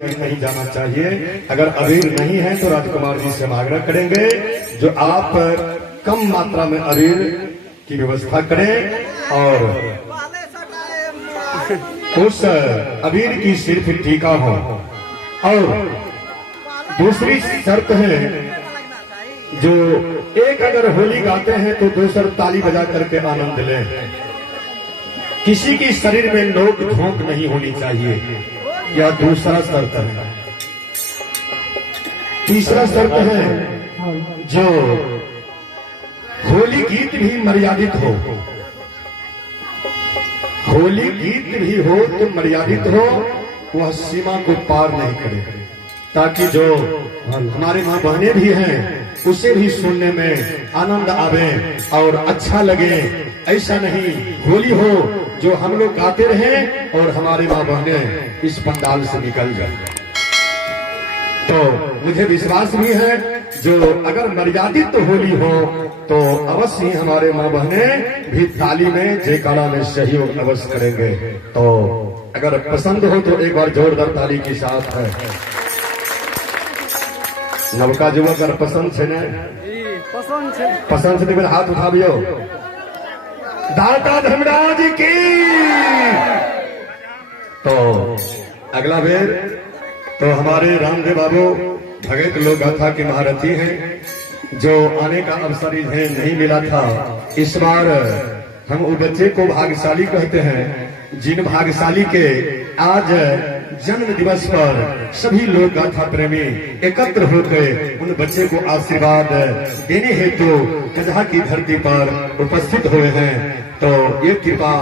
नहीं जाना चाहिए। अगर अबीर नहीं है तो राजकुमार जी से हम आग्रह करेंगे जो आप कम मात्रा में अबीर की व्यवस्था करें और उस अबीर की सिर्फ टीका हो। और दूसरी शर्त है जो एक अगर होली गाते हैं तो दूसर ताली बजा करके आनंद लें। किसी की शरीर में नोक झोंक नहीं होनी चाहिए, यह दूसरा शर्त है। तीसरा शर्त है जो होली गीत भी मर्यादित हो। होली गीत भी हो तो मर्यादित हो, वह सीमा को पार नहीं करे, ताकि जो हमारे माँ बहनें भी हैं उसे भी सुनने में आनंद आवे और अच्छा लगे। ऐसा नहीं होली हो जो हम लोग गाते रहें और हमारे माँ बहनें इस पंडाल से निकल जाए। तो मुझे विश्वास भी है जो अगर मर्यादित होली हो तो अवश्य ही हमारे माँ बहनें भी ताली में जयकारा में सहयोग अवश्य करेंगे। तो अगर पसंद हो तो एक बार जोरदार ताली के साथ है। नवका युवक अगर पसंद है ना, पसंद से तो हाथ उठाबियो। दाता धर्मराज की। तो अगला बेर तो हमारे रामदेव बाबू भगत लोक गाथा के महारथी हैं, जो आने का अवसर इन्हें नहीं मिला था। इस बार हम उस बच्चे को भाग्यशाली कहते हैं जिन भाग्यशाली के आज जन्म दिवस पर सभी लोग गाथा प्रेमी एकत्र होकर उन बच्चे को आशीर्वाद देने हेतु कजहा की धरती पर उपस्थित हुए हैं। तो ये कृपा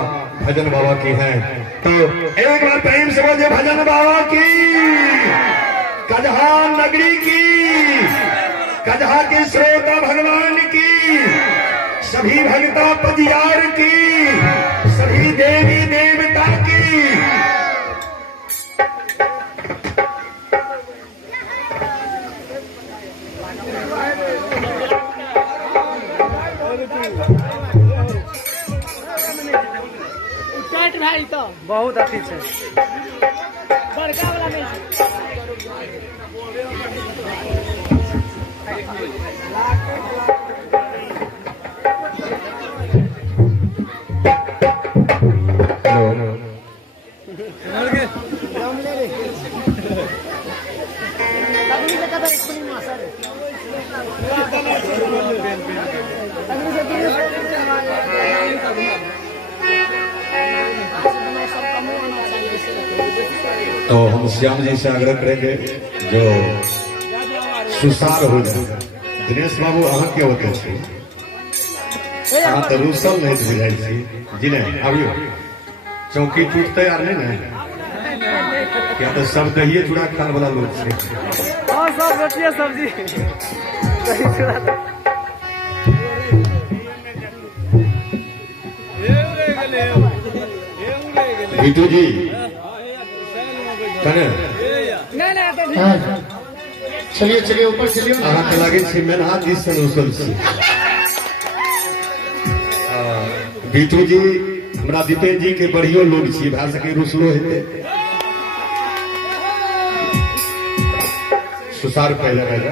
भजन बाबा की है। तो एक बार प्रेम से बोलिए भजन बाबा की, कजहा नगरी की, कजहा के श्रोता भगवान की, सभी भक्ता पदियार की, सभी देवी देवता की। भाई तो बहुत अति है बड़का वाला नहीं तो हम श्याम जी से आग्रह करेंगे जो सुसार हो जाए। दिनेश बाबू अहाँ के होते अहाँ तो रूसल नहीं बुझाई छी जी नहीं। अभियो चौकी टूटते यार नहीं ना, क्या तो सब दहिए चूड़ा खाने वाला लोग से। हाँ सब रोटियां सब्जी दही चूड़ा। बीटू जी चलिए चलिए ऊपर चलिए। अहाँ के लगे छी मैंने हाथ जिस से उसल छी। बीटू जी हमरा दीपेन जी के बढ़ियो लोग छी, भा सके रुसलो हेते। सुसार पहले पहले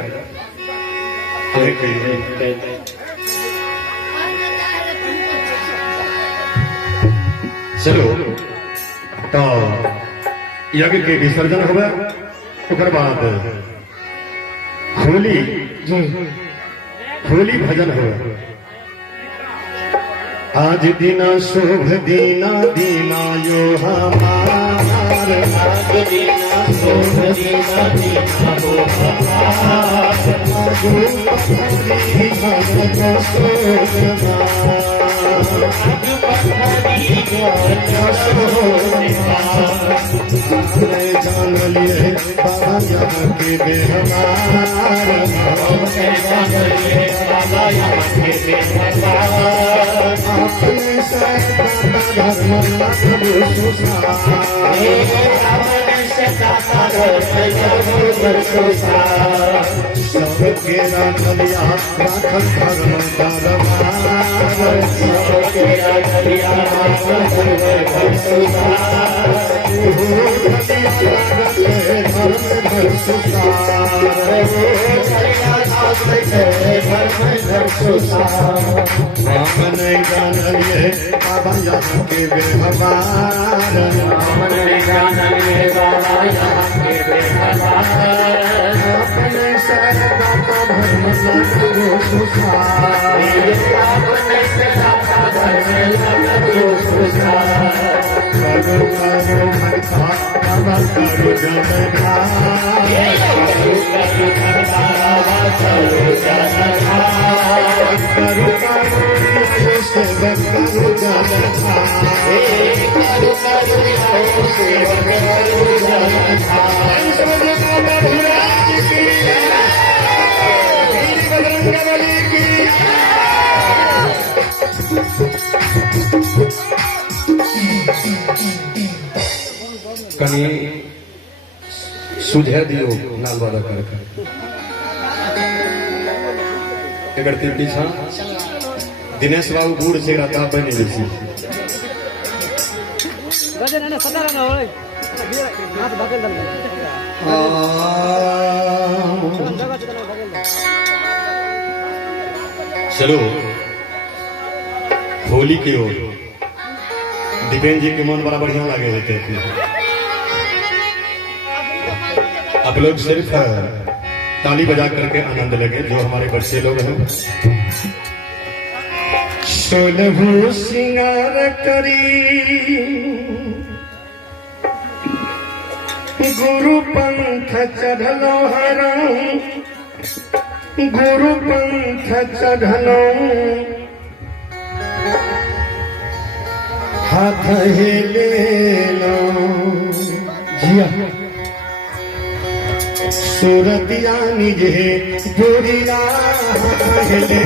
चलो तो यज्ञ के विसर्जन हुआ। उसके बाद होली भजन हुआ। आज दीना शुभ दीना दीना यो हमार, आज दीना शुभ दीना दीना यो हमार, जान लिए बाबा यहाँ के बेहमार, अपने से सबके राखलिया राखल धर्म दरबार, सबके राखलिया राखल धर्म दरबार। घर सुसार हम नहीं जानलिए बाबा यहाँ के व्यवहार अपने सरदा का धर्म लगो सुसार करो करो भक्ता बाबा करो जगधार करो करो सेवक करो कहीं सुझे दियो लाल बाबा कर एकर तीन पीछा दिनेश बाबू बूढ़ से रहता बने जैसी गजर ना सदा ना होय हाथ बगल दल जगह जगह बगल दल चलो होली की ओर दीपेन जी के मन बड़ा बढ़िया लगे रहते थे आप लोग सिर्फ ताली बजा करके आनंद लगे जो हमारे बच्चे लोग हैं सोलहु सिंगार करी गुरु पंथ चढ़लो हरम गुरु पंथ चढ़लो हाथ हिले लो जिया सूरतिया निजे गोरिया हिले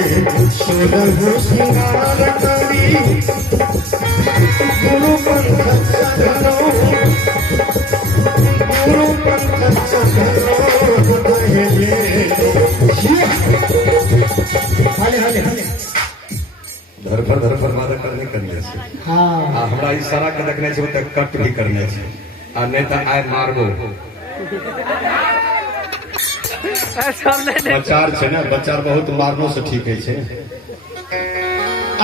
सोलहु सिंगार करी गुरु पंथ चढ़लो गुरु पंथ चढ़लो हिले धरफर मादा करने से हमरा इशारा के देखने से तक कट भी करने से आ नहीं तो आए मारबो बच्चार छे ना बच्चार बहुत मारनो से ठीक है छे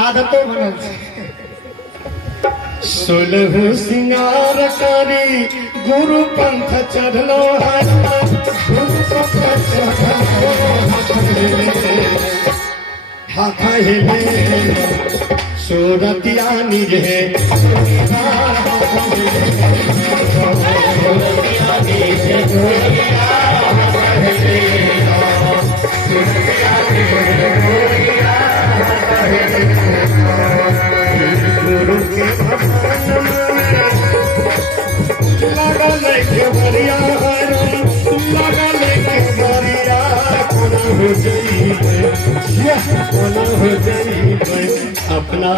आदतो बनल छै सोलहु सिंगार करी गुरु पंथ चढ़लो हाथ हिले सूरतिया निजे गुरु के भगवान लगा लेके बरिया लगा लेके बरिया कोना हो जाइए अपना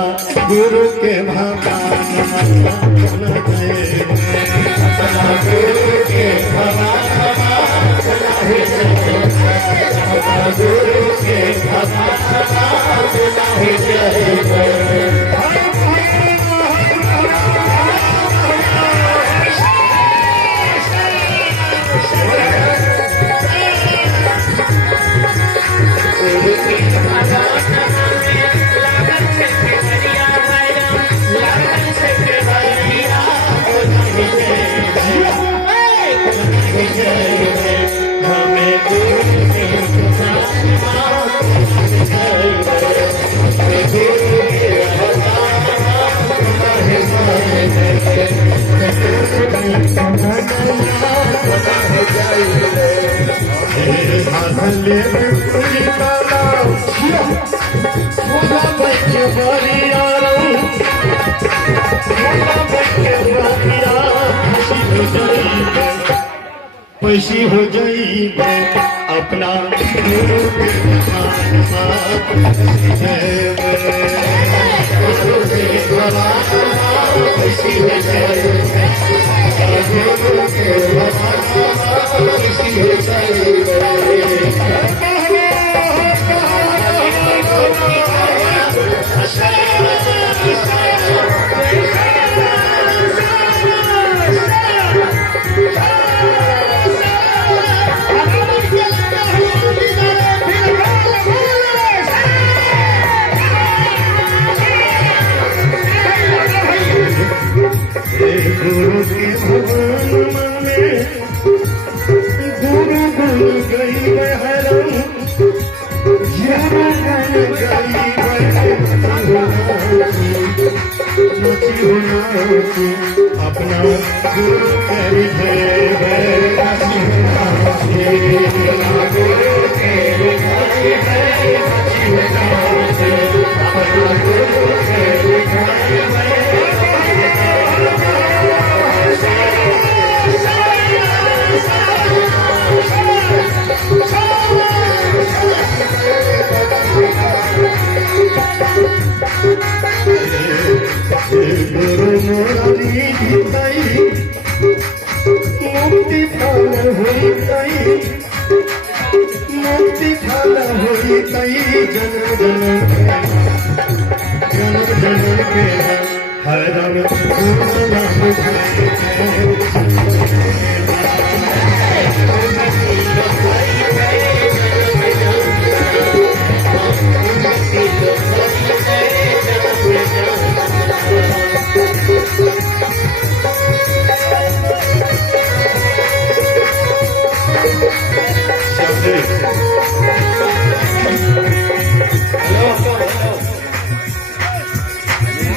गुरु के भगवान अपना गुरु के गुरु के पैसी हो जाइए अपना गुरु के भगवान ऐसी हो जाए गुरु के हवाला ऐसी हो जाए गुरु के भवन में गुरु गुण गई बहरम गुरु गुण गई अपना गुरु करी गुरु मोरारी गीताई मुक्ति फल हुई तई मुक्ति फल हुई तई जन्म जन्म के हर गुरु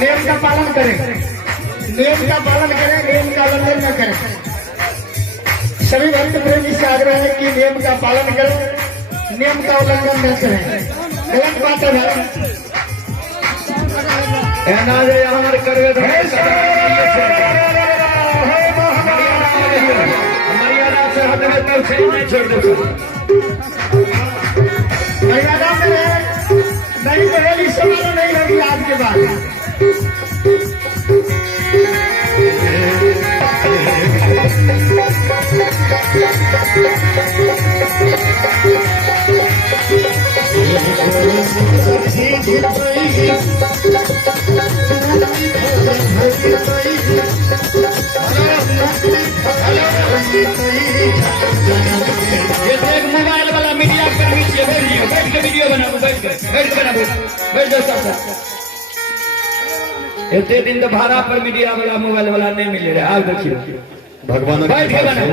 नेम का पालन करें, नेम का पालन करें, नेम का उल्लंघन न करें। सभी भक्त प्रेमी से आग्रह है कि नेम का पालन करें, नेम का उल्लंघन न करें। गलत बात है भाई। मर्यादा में है, नहीं तो रेली समारोह नहीं होगी आज के बाद। मोबाइल वाला मीडिया कर्मी से बैठ के वीडियो बनाओ, बैठ के बनाओ। इतने दिन तो भाड़ा पर मीडिया वाला मोबाइल वाला नहीं मिले रहे। आज देखिए भगवान बैठ के बनाओ,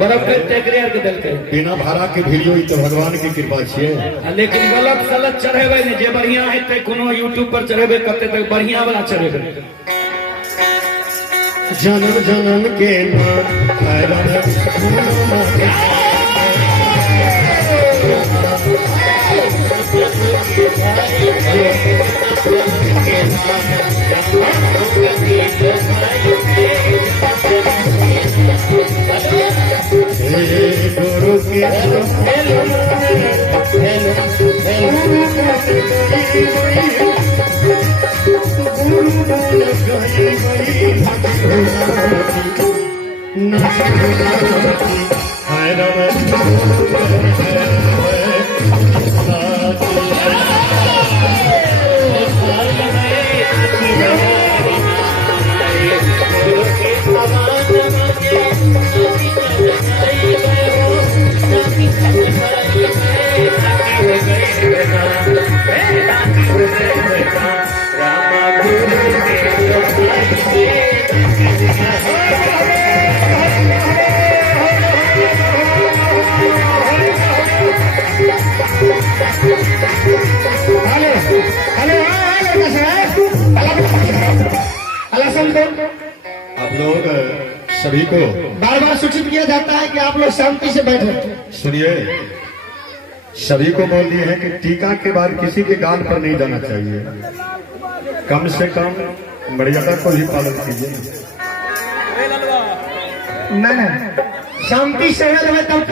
बर्फ के टेकरे के दल के बिना भाड़ा के वीडियो तो भगवान की कृपा छे। लेकिन गलत सलत चढ़ेबे नहीं, जे बढ़िया है कोनो यूट्यूब पर चढ़ेबे करते तो बढ़िया वाला चढ़ेबे। जन्म जन्म के नाम गुरु के आप लोग सभी को बार बार सूचित किया जाता है कि आप लोग शांति से बैठे। सुनिए, सभी को बोल दिए हैं कि टीका के बाद किसी के गाल पर नहीं जाना चाहिए। कम से कम मर्यादा को भी पालन कीजिए। नहीं शांति से तब